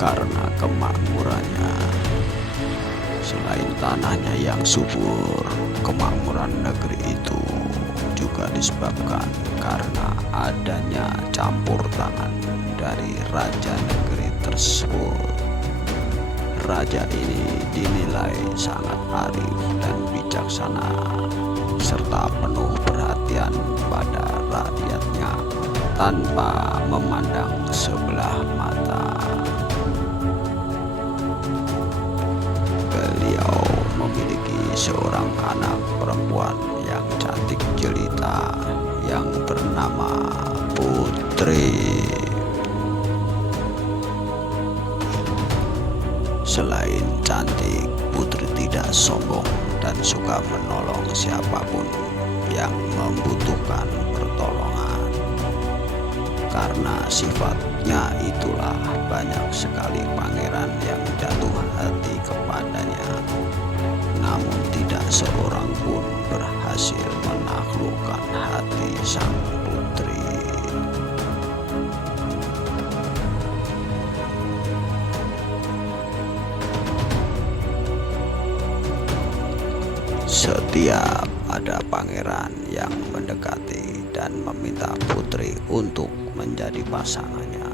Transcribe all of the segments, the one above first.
karena kemakmurannya. Selain tanahnya yang subur, kemakmuran negeri itu juga disebabkan karena adanya campur tangan dari raja negeri tersebut. Raja ini dinilai sangat arif dan bijaksana serta penuh perhatian pada rakyatnya tanpa memandang sebelah mata. Beliau memiliki seorang anak perempuan yang cantik jelita yang bernama Putri. Selain cantik, Putri tidak sombong dan suka menolong siapapun yang membutuhkan pertolongan. Karena sifatnya itulah banyak sekali pangeran yang jatuh hati kepadanya. Namun tidak seorang pun berhasil menaklukkan hati sang putri. Setiap ada pangeran yang mendekati dan meminta putri untuk menjadi pasangannya,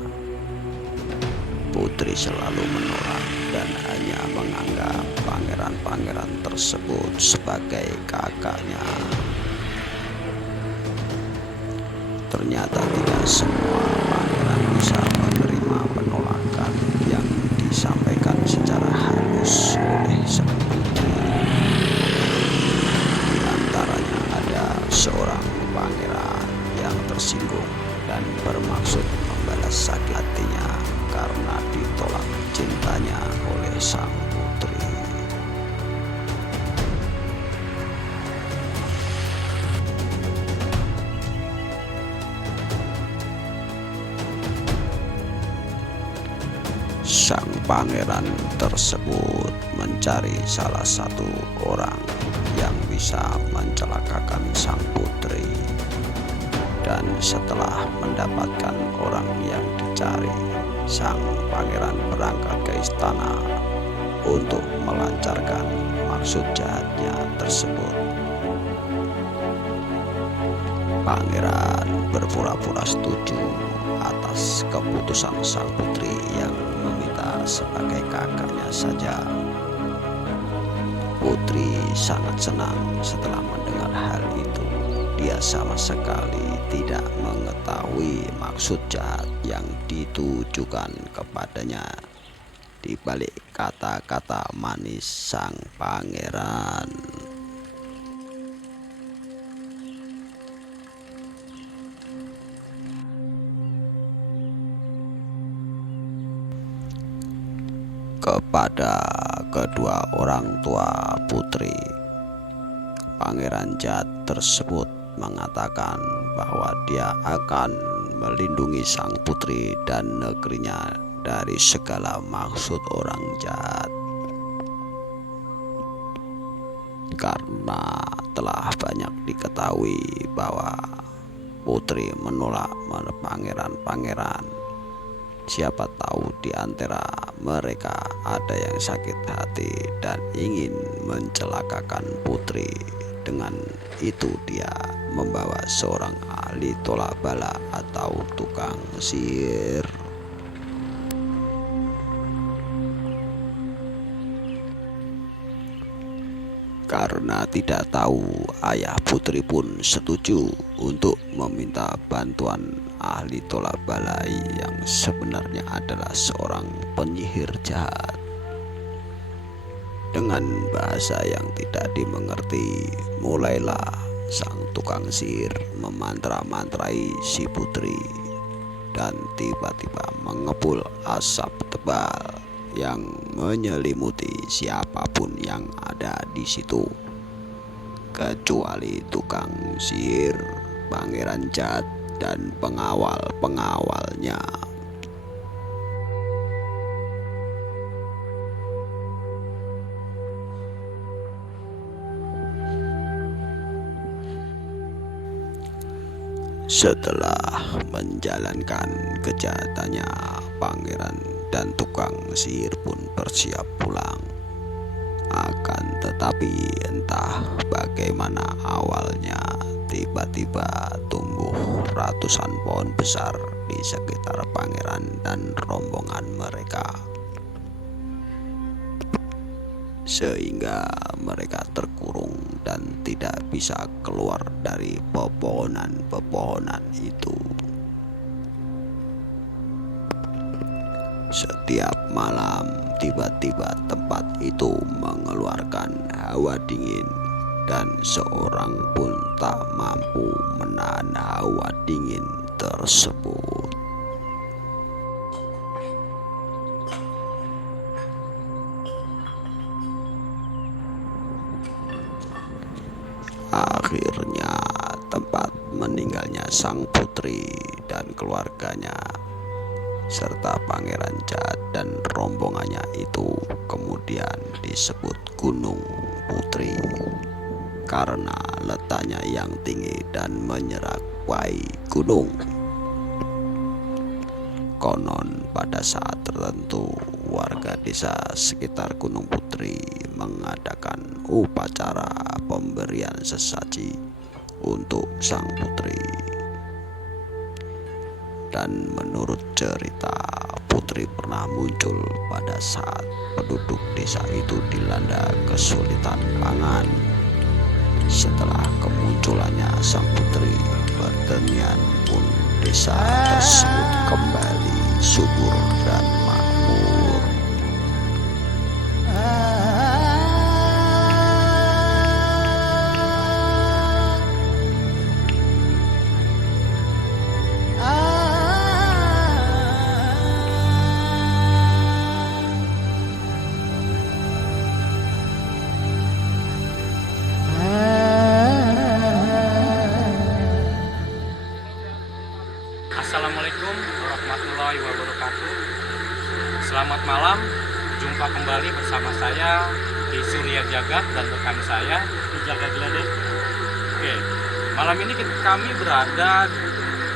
putri selalu menolak dan hanya menganggap pangeran-pangeran tersebut sebagai kakaknya. Ternyata tidak semua pangeran bisa menerima penolakan yang disampaikan secara halus oleh sang putri. Di antaranya ada seorang pangeran yang tersinggung dan bermaksud membalas sakit hatinya karena ditolak cintanya oleh sang putri. Sang pangeran tersebut mencari salah satu orang yang bisa mencelakakan sang putri. Dan setelah mendapatkan orang yang dicari, sang pangeran berangkat ke istana untuk melancarkan maksud jahatnya tersebut. Pangeran berpura-pura setuju atas keputusan sang putri yang meminta sebagai kakaknya saja. Putri sangat senang setelah mendengar hal itu. Dia sama sekali tidak mengetahui maksud jahat yang ditujukan kepadanya di balik kata-kata manis sang pangeran. Kepada kedua orang tua putri, pangeran jahat tersebut mengatakan bahwa dia akan melindungi sang putri dan negerinya dari segala maksud orang jahat. Karena telah banyak diketahui bahwa putri menolak pangeran-pangeran, siapa tahu di antara mereka ada yang sakit hati dan ingin mencelakakan putri. Dengan itu dia membawa seorang ahli tolak bala atau tukang sihir. Karena tidak tahu, ayah putri pun setuju untuk meminta bantuan ahli tolak balai yang sebenarnya adalah seorang penyihir jahat. Dengan bahasa yang tidak dimengerti, mulailah sang tukang sihir memantra-mantrai si putri, dan tiba-tiba mengepul asap tebal yang menyelimuti siapapun yang ada di situ, kecuali tukang sihir, pangeran jahat, dan pengawal-pengawalnya. Setelah menjalankan kejahatannya, pangeran dan tukang sihir pun bersiap pulang. Akan tetapi entah bagaimana awalnya, tiba-tiba tumbuh ratusan pohon besar di sekitar pangeran dan rombongan mereka, sehingga mereka terkurung dan tidak bisa keluar dari pepohonan-pepohonan itu. Setiap malam tiba-tiba tempat itu mengeluarkan hawa dingin, dan seorang pun tak mampu menahan hawa dingin tersebut. Akhirnya tempat meninggalnya sang putri dan keluarganya serta pangeran jahat dan rombongannya itu kemudian disebut Gunung Putri karena letaknya yang tinggi dan menyerupai gunung. Konon pada saat tertentu warga desa sekitar Gunung Putri mengadakan upacara pemberian sesaji untuk sang putri. Dan menurut cerita, putri pernah muncul pada saat penduduk desa itu dilanda kesulitan pangan. Setelah kemunculannya sang putri, pertanian pun desa tersebut kembali subur dan makmur. Assalamualaikum warahmatullahi wabarakatuh. Selamat malam, jumpa kembali bersama saya di Surya Jagat dan rekan saya di Jagat Gledek. Oke, malam ini kami berada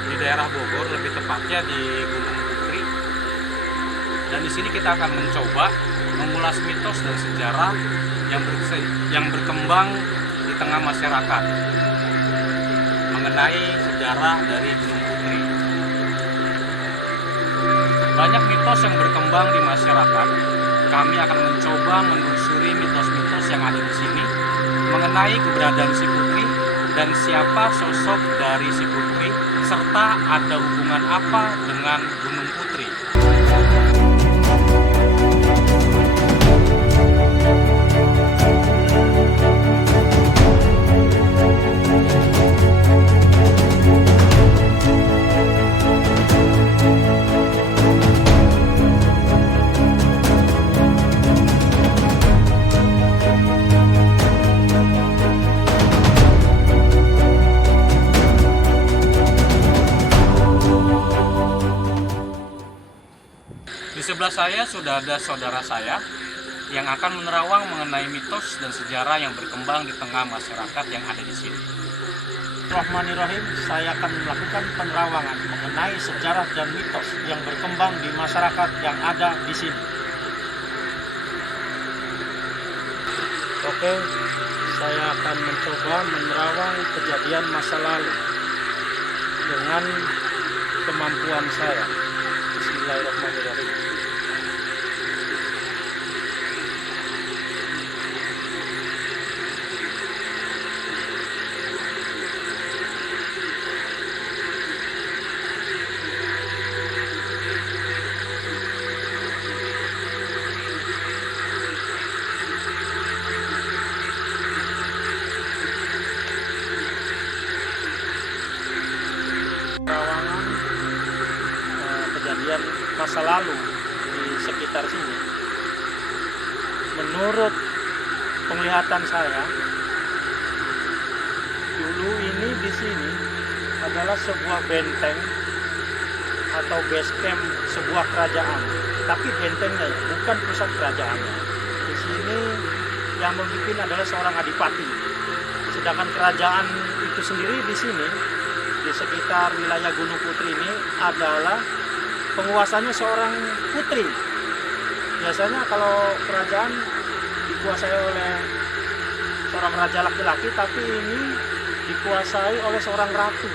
di daerah Bogor, lebih tepatnya di Gunung Putri. Dan di sini kita akan mencoba mengulas mitos dan sejarah yang berkembang di tengah masyarakat mengenai sejarah dari Gunung Putri. Banyak mitos yang berkembang di masyarakat. Kami akan mencoba menelusuri mitos-mitos yang ada di sini mengenai keberadaan si putri dan siapa sosok dari si putri, serta ada hubungan apa dengan Gunung Putri. Di sebelah saya sudah ada saudara saya yang akan menerawang mengenai mitos dan sejarah yang berkembang di tengah masyarakat yang ada di sini. Bismillahirrahmanirrahim, saya akan melakukan penerawangan mengenai sejarah dan mitos yang berkembang di masyarakat yang ada di sini. Oke, saya akan mencoba menerawang kejadian masa lalu dengan kemampuan saya. Bismillahirrahmanirrahim. Terawangan kejadian masa lalu di sekitar sini. Menurut penglihatan saya, dulu ini di sini adalah sebuah benteng atau base camp sebuah kerajaan, tapi bentengnya bukan pusat kerajaannya. Di sini yang memimpin adalah seorang adipati, sedangkan kerajaan itu sendiri di sini di sekitar wilayah Gunung Putri ini adalah penguasanya seorang putri Biasanya kalau kerajaan dikuasai oleh seorang raja laki-laki, tapi ini dikuasai oleh seorang ratu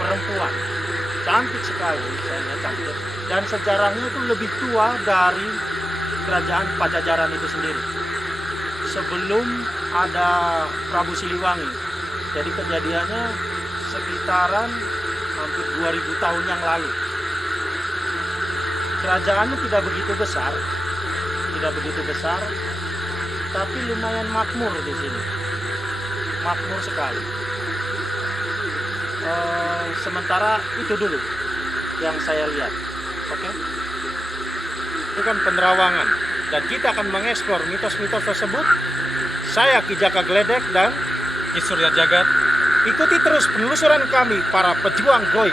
perempuan. Cantik sekali, misalnya cantik. Dan sejarahnya itu lebih tua dari kerajaan Pajajaran itu sendiri. Sebelum ada Prabu Siliwangi. Jadi kejadiannya sekitaran hampir 2000 tahun yang lalu. Kerajaannya tidak begitu besar, tapi lumayan makmur di sini. Makmur sekali. Sementara itu dulu yang saya lihat. Oke. Itu kan penerawangan dan kita akan mengeksplor mitos-mitos tersebut. Saya Ki Jaka Gledek dan Ki Surya Jagat. ikuti terus penelusuran kami para pejuang goib.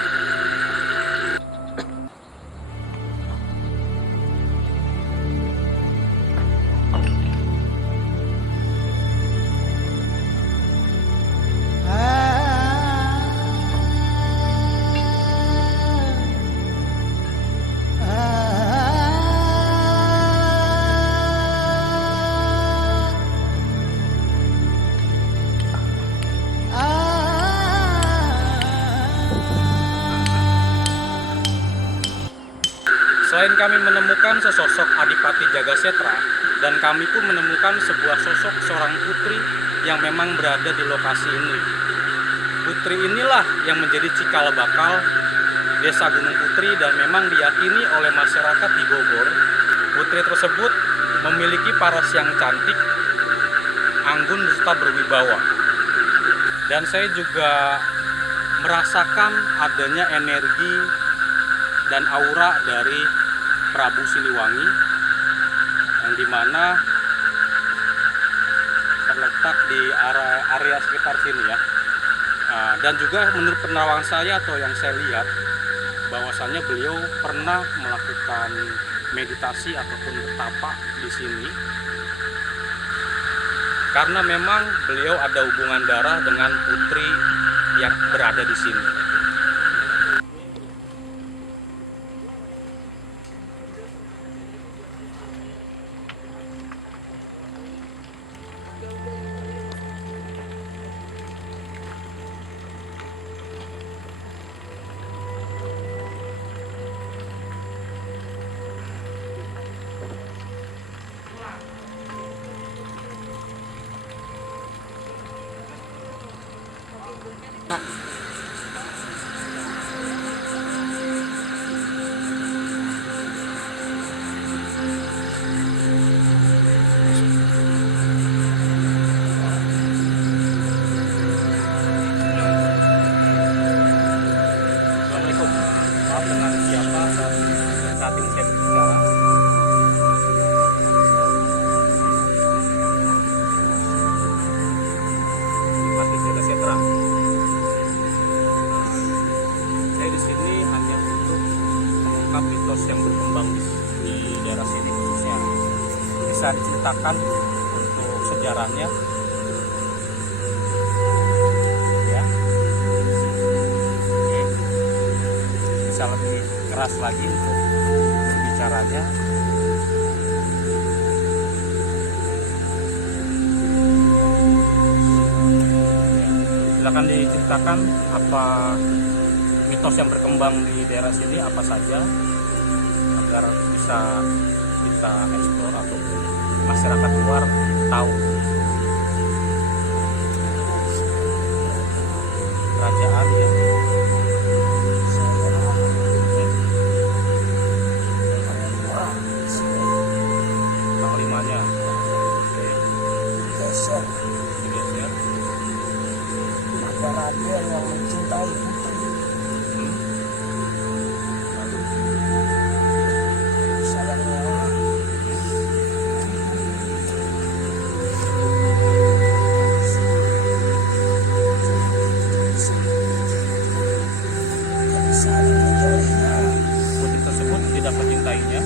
Selain kami menemukan sesosok Adipati Jagasetra, dan kami pun menemukan sebuah sosok seorang putri yang memang berada di lokasi ini. Putri inilah yang menjadi cikal bakal Desa Gunung Putri dan memang diyakini oleh masyarakat di Bogor. Putri tersebut memiliki paras yang cantik, anggun serta berwibawa. Dan saya juga merasakan adanya energi dan aura dari Prabu Siliwangi yang dimana terletak di area sekitar sini ya. Dan juga menurut penerawangan saya atau yang saya lihat bahwasannya beliau pernah melakukan meditasi ataupun bertapa di sini karena memang beliau ada hubungan darah dengan putri yang berada di sini. Assalamualaikum. Maaf dengan siapa saat ini saya berbicara. Adipati Jagasetra. Saya di sini hanya untuk mengungkap mitos yang berkembang di daerah sini khususnya. Bisa diceritakan untuk sejarahnya. Ya. Oke. Bisa lebih keras lagi untuk berbicaranya. Ya. Silakan diceritakan apa mitos yang berkembang di daerah sini apa saja agar bisa kita eksplor ataupun masyarakat luar tahu. Kerajaan ya. Panglimanya. Geser Digeser. ada raden yang mencintai putri, Lalu sayangnya saling menjauhinya. putri tersebut tidak mencintainya.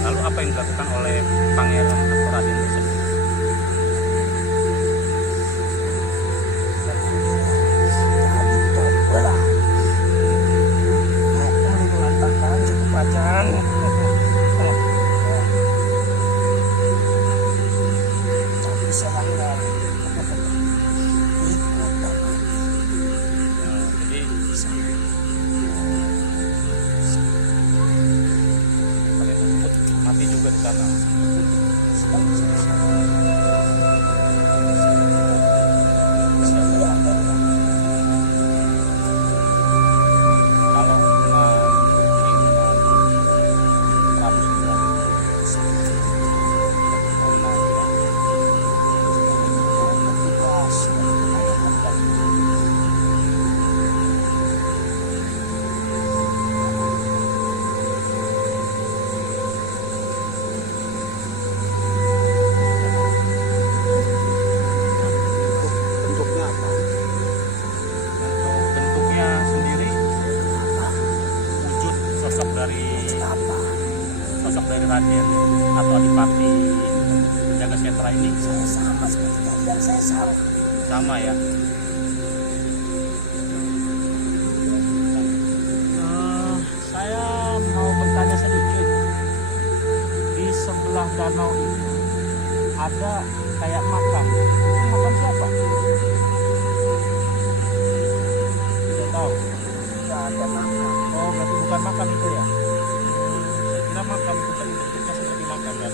Lalu apa yang dilakukan oleh pangeran atau raden tersebut? Jadi terbelah. Aku melantarkan cukup panjang. sana. Sekali saya bisa kelihatan kan? Kalau dengan keinginan Prabu Siliwangi Tugas dari ayahanda. Bentuknya apa? untuk bentuknya sendiri wujud sosok dari Apa? Raden atau Adipati Jagasetra ini Saya sama seperti kalian, saya sama. sama ya. Saya mau bertanya sedikit. Di sebelah danau ini ada kayak makam. Itu makam siapa? Tidak tahu. Tidak ada makam. Oh, berarti bukan makam itu ya? Saya kira makam itu tadi bentuknya seperti makam ya.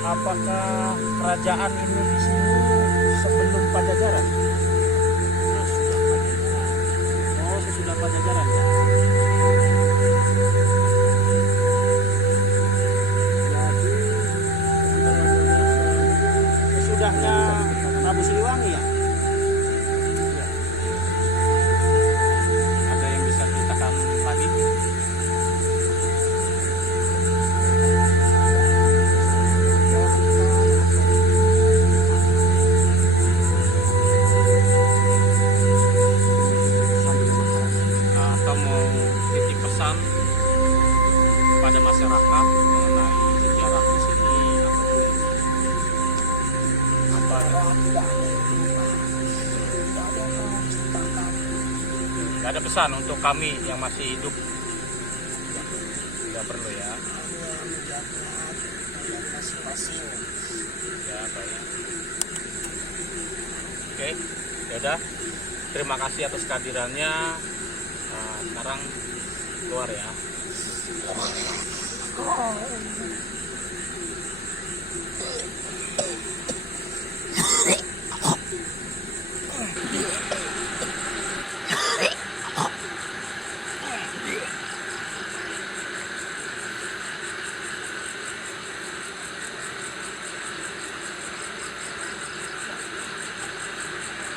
Apakah kerajaan ini di sini sebelum Pajajaran? Oh, sesudah Pajajaran ya. Jadi sesudahnya Prabu Siliwangi ya. Ada yang bisa ceritakan lagi? Atau mau titip pesan kepada masyarakat mengenai sejarah di sini ataupun apa ya? Tidak ada rumah. Tidak ada yang menceritakan. Nggak ada pesan untuk kami yang masih hidup. Tidak perlu ya. Hanya menjaga kalian masing-masing. Ya baik. Oke, yaudah. Terima kasih atas kehadirannya. Nah, sekarang keluar ya.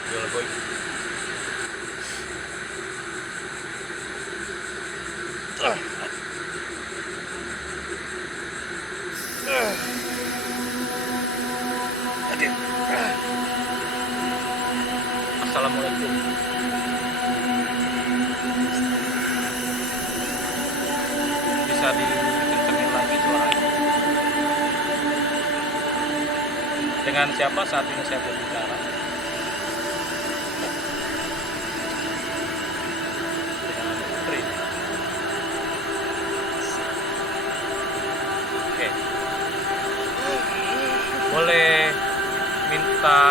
Jual boy. Assalamualaikum. Bisa dikencengin lagi suaranya. Dengan siapa saat ini saya berbicara? Dengan Putri. Oke. Boleh minta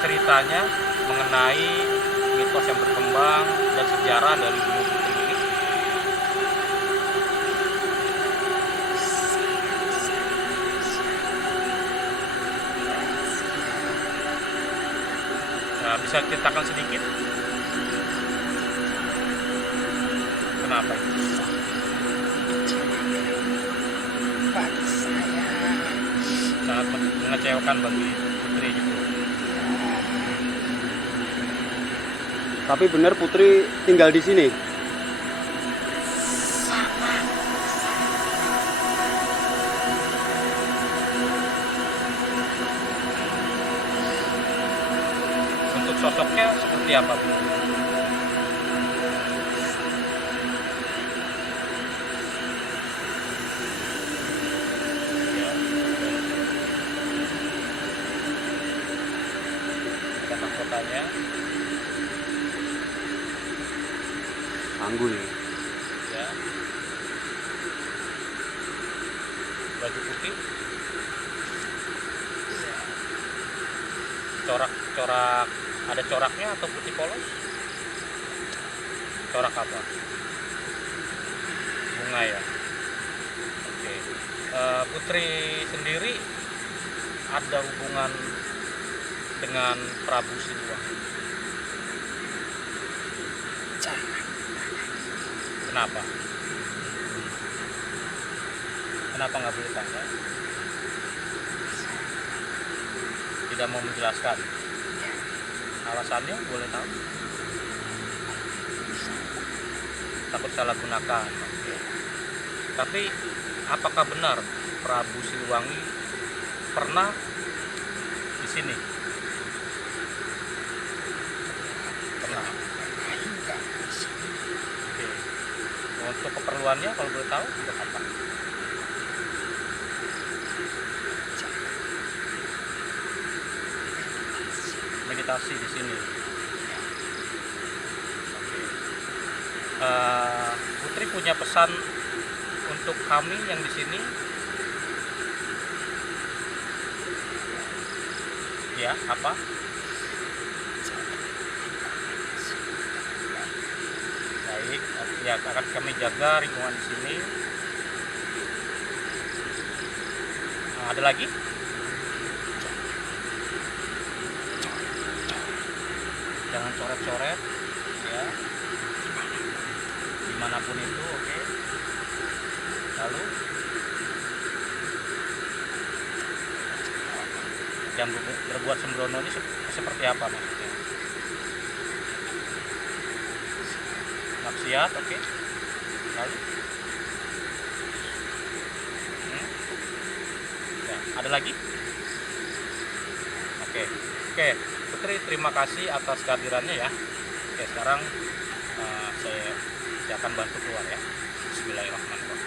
ceritanya mengenai mitos yang berkembang dan sejarah dari Gunung Putri ini? Nah, bisa ceritakan sedikit? Kenapa itu? Bagi saya, Sangat mengecewakan bagi Putri gitu. Tapi benar Putri tinggal di sini. Untuk sosoknya seperti apa, Bu? Ya. Kita mahkotanya. Anggun. Ya. Baju putih. Corak-corak, ada coraknya atau putih polos? Corak apa? Nah ya. Oke. Putri sendiri ada hubungan dengan Prabu Siliwangi. Kenapa? Kenapa nggak boleh tanya? Tidak mau menjelaskan. Alasannya boleh tahu? Takut salah gunakan. Oke. Tapi apakah benar Prabu Siliwangi pernah di sini? Pernah. Oke. Untuk keperluannya kalau boleh tahu untuk apa? Meditasi di sini. Oke. Putri punya pesan untuk kami yang di sini. Ya, apa? Baik, ya akan kami jaga lingkungan di sini. Ada lagi? Jangan coret-coret, ya. Dimanapun itu, oke. Lalu yang berbuat sembrono ini seperti apa maksudnya? Maksiat, oke. Lalu ya, ada lagi? Oke, Putri, terima kasih atas kehadirannya ya. Oke, sekarang saya akan bantu keluar ya. Bismillahirrahmanirrahim.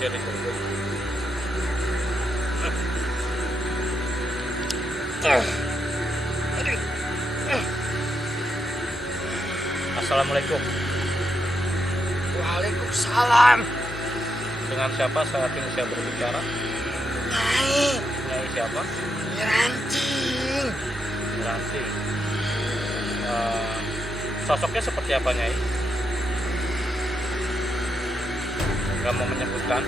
Jadi, Assalamualaikum. Waalaikumsalam. Dengan siapa saat ini saya berbicara? Nyai, Nyai siapa? Ranting. Nanti. Sosoknya seperti apa, Nyai? Gak mau menyebutkan?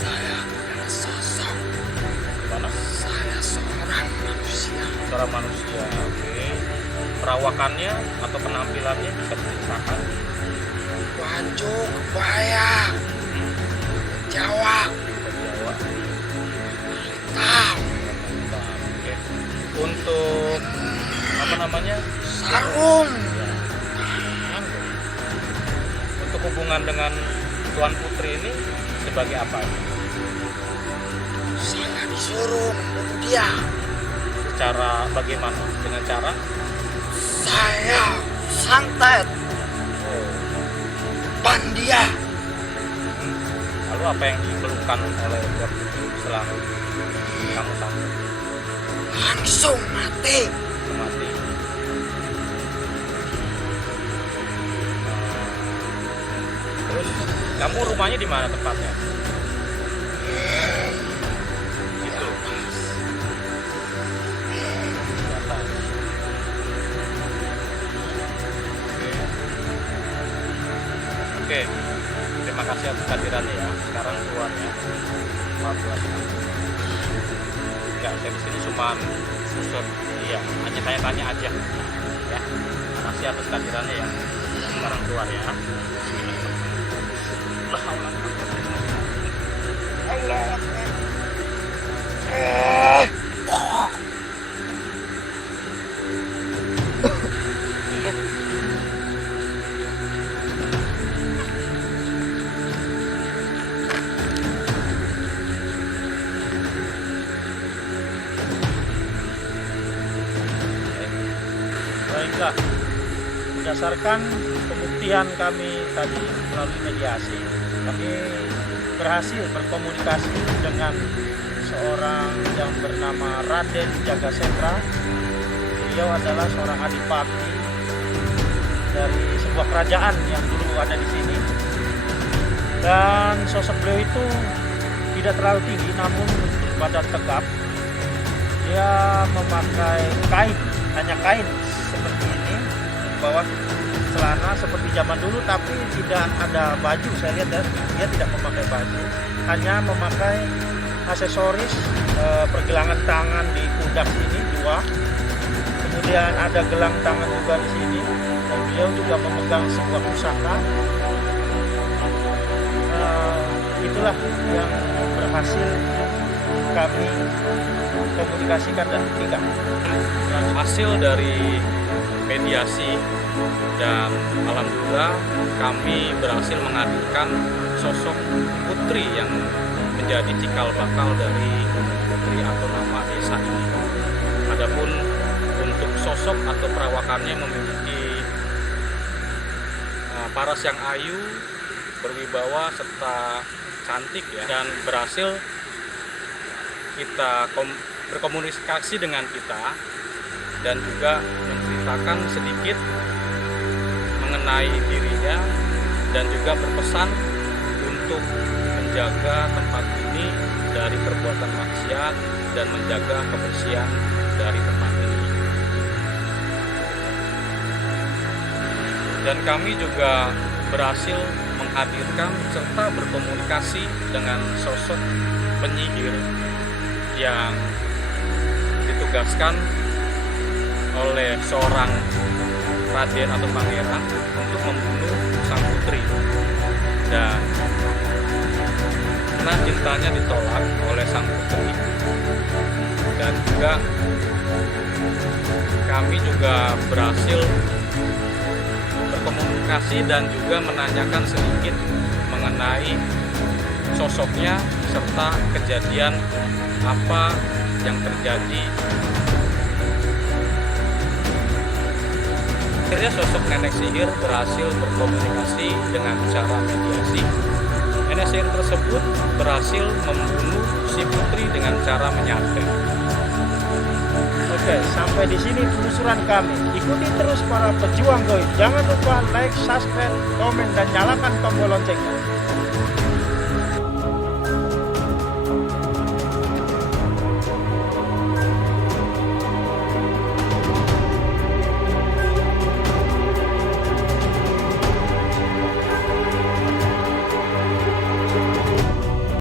Saya adalah sosok. Gimana? Saya seorang manusia. Seorang manusia, oke. Perawakannya atau penampilannya bisa diceritakan? Baju kebaya. Jawa. Jawa. Hitam. Oke. Untuk apa namanya? Sarung. Untuk hubungan dengan Tuan Putri ini sebagai apa? Saya disuruh membunuh dia. Secara bagaimana? Dengan cara? Saya santet. Dia. Lalu apa yang dikeluhkan oleh Tuan Putri setelah kamu sampai? Langsung mati. Mati. Terus kamu rumahnya di mana tempatnya? Itu. Di atas. Oke. Terima kasih atas kehadirannya ya. Sekarang keluar ya. Maaf ya. Enggak, saya di sini cuma susut. Iya, hanya tanya-tanya aja. Ya. Terima kasih atas kehadirannya ya. Sekarang keluar ya. Baiklah, berdasarkan pembuktian kami tadi melalui mediasi, kami berhasil berkomunikasi dengan seorang yang bernama Raden Jagasetra. Beliau adalah seorang adipati dari sebuah kerajaan yang dulu ada di sini. Dan sosok beliau itu tidak terlalu tinggi, namun badan tegap. Dia memakai kain, hanya kain seperti ini, bawah celana seperti zaman dulu, tapi tidak ada baju. Saya lihat ya, dia tidak memakai baju, hanya memakai aksesoris pergelangan tangan di pundak sini 2. Kemudian ada gelang tangan juga di sini, dan beliau juga memegang sebuah pusaka. Itulah yang berhasil kami komunikasikan dan buktikan. Hasil dari mediasi dan alhamdulillah kami berhasil menghadirkan sosok putri yang menjadi cikal bakal dari putri atau nama desa ini. Adapun untuk sosok atau perawakannya memiliki paras yang ayu, berwibawa serta cantik ya, dan berhasil kita berkomunikasi dengan kita dan juga menceritakan sedikit mengenai dirinya dan juga berpesan untuk menjaga tempat ini dari perbuatan maksiat dan menjaga kebersihan dari tempat ini. Dan kami juga berhasil menghadirkan serta berkomunikasi dengan sosok penyihir yang ditugaskan oleh seorang raden atau pangeran untuk membunuh sang putri, dan karena cintanya ditolak oleh sang putri. Dan juga kami juga berhasil berkomunikasi dan juga menanyakan sedikit mengenai sosoknya serta kejadian apa yang terjadi. Akhirnya sosok nenek sihir berhasil berkomunikasi dengan cara mediasi. Nenek sihir tersebut berhasil membunuh si putri dengan cara menyantet. Oke, sampai di sini penelusuran kami. Ikuti terus para pejuang goib. Jangan lupa like, subscribe, komen, dan nyalakan tombol loncengnya.